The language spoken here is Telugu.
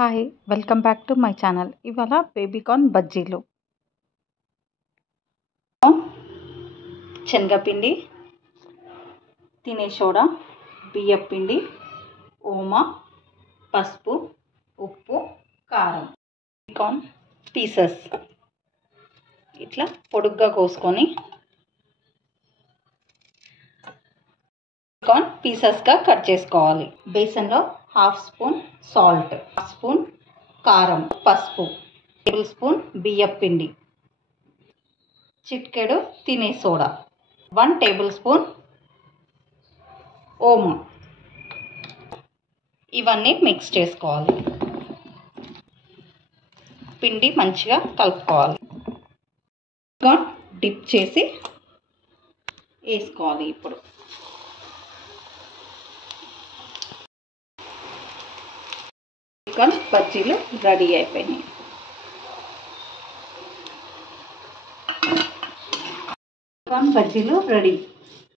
Hi! Welcome back to my channel. ఇవాళ బేబీకార్న్ బజ్జీలు. శనగపిండి, తినే సోడా, బియ్యపిండి, ఓమా, పసుపు, ఉప్పు, కారం. బేబీకార్న్ పీసెస్ ఇట్లా పొడుగ్గా కోసుకొని కార్న్ పీసెస్గా కట్ చేసుకోవాలి. బేసన్లో half spoon salt, half spoon కారం, పసుపు, టేబుల్ స్పూన్ బియ్యపిండి, చిటికెడు తినే సోడా, 1 టేబుల్ స్పూన్ ఓమా. ఇవన్నీ మిక్స్ చేసుకోవాలి. పిండి మంచిగా కలుపుకోవాలి. డిప్ చేసి వేసుకోవాలి. ఇప్పుడు బజ్జీలు రెడీ అయిపోయినాయి. బజ్జీలు రెడీ.